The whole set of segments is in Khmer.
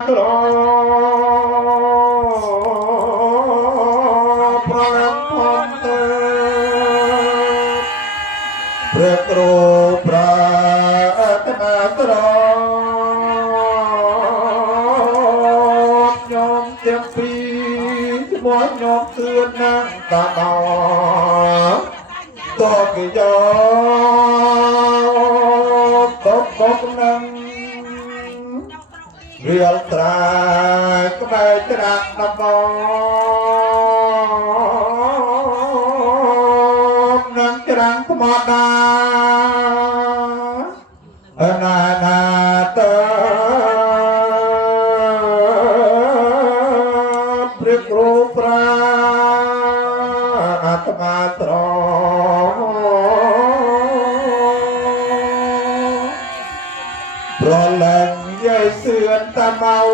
ក្រប្រលំផនទៅព្រះគ្រូប្រាថ្នាត្រខ្ញុំទាំងពីរឈ្មោះខ្ញុំទឿនណាស់តាដល់តគេយកបុកនឹងរៀលត្រាក្បែរច្រាក់ដំបងនឹងច្រាំងថ្មតាណានាតព្រះគ្រូប្រាអាត្មាត្រប្រឡាញ់យាយសឿនតាមក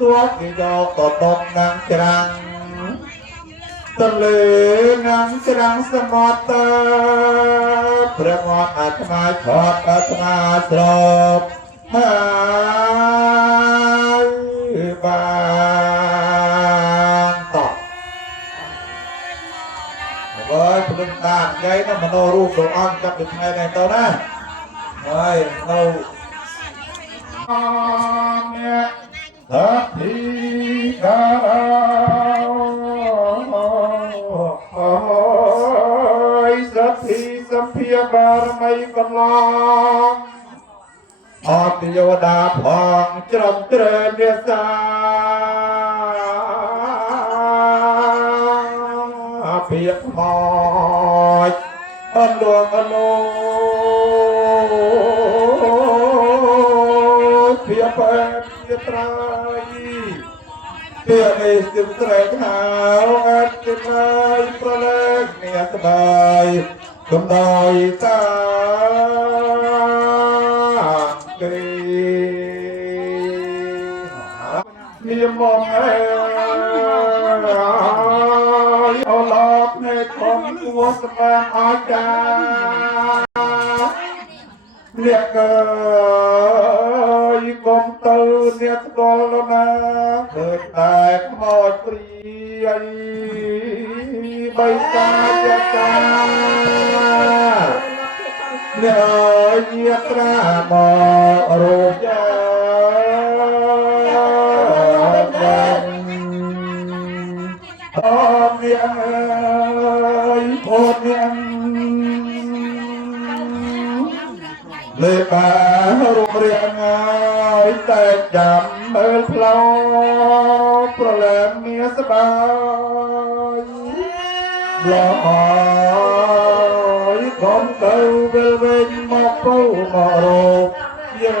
ទោះគេយកតតបនឹងច្រាំងទលេនឹងច្រាំងសមុទ្រព្រះមត់អាត្មាខត់អាត្មាស្របហើយបានតបហើយព្រឹកតាមញ៉ៃណាមโนរូបព្រះអង្គចាប់ពីថ្ងៃនេះទៅណាហើយនៅអ្នកតាទីកាហើយសទ្ធីសម្ភាបារមីកន្លងអបយោដាផងច្រំត្រែនេសាភាកខ្មោចអនលងអនលោភាបែបជាត្រៃភានេះជាត្រៃហៅអត់ជាត្រៃប្រលែកនេះស្បាយកំដោយតាគេមានមកអូឡប់នៃខំគួរស្មានអាចាអ្នកកើយកុំទៅអ្នកស្គាល់ណាឃើញតែខ្មោចព្រាយបៃតាយតាអ្នកញាត្រាមករូបយ៉ាអូនាងអើយអូនាងលេបារូបរាងហើយតែចាំមើលផ្លូវប្រលែងមានស្បាយឡយកុំទៅវិលវិញមកពូមករោយើ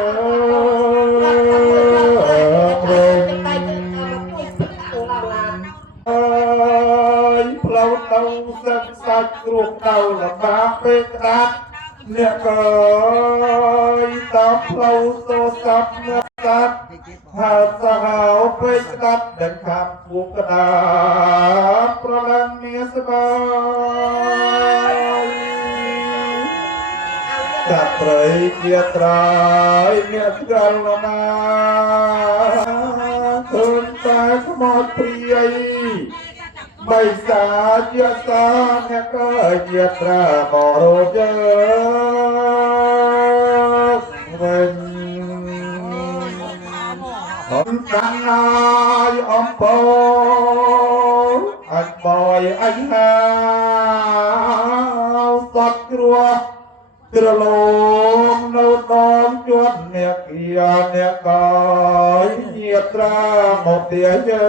ផ្លូវទៅសិនសាច់គ្រួទៅលំបាកពេកក្តាប់អ្នកកើយតាមផ្លូវសូស័ព្ទអ្នកកាត់ហើសហៅពេកក្តាប់ដែលខាំគួកក្តាប់ប្រឡាំមានស្បាយកាត់ព្រៃជាត្រៃអ្នកស្គាល់ណាឃើញតែខ្មោចព្រាយបៃសាជាសាអ្នកកើជាត្រាបរោយើវិញអំកាំណាយអំពោអញបយអញហាសតគ្រួក្រឡងនៅដងជាប់អ្នកយាអ្នកកើជាត្រាមកទាយើ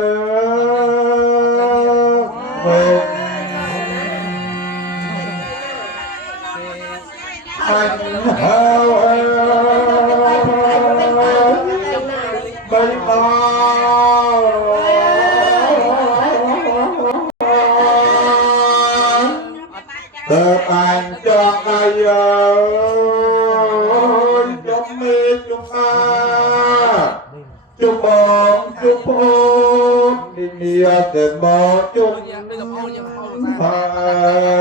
អញហើយបៃបាតើអញចង់ឲ្យជុំមេជុំអាជុំបងជុំអូនមានតែមកជុំហើយ